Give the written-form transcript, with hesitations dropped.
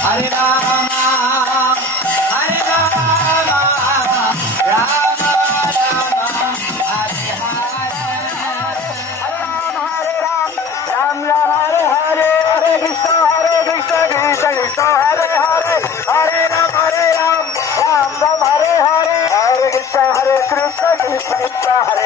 Hare Rama, Hare Rama, Rama Rama, Hare Hare, Hare Rama, Ram Ram, Hare Hare, Hare Krishna, Krishna Krishna, Hare Hare, Hare Ram, Ram Ram, Hare Hare, Hare Krishna, Krishna Krishna, Hare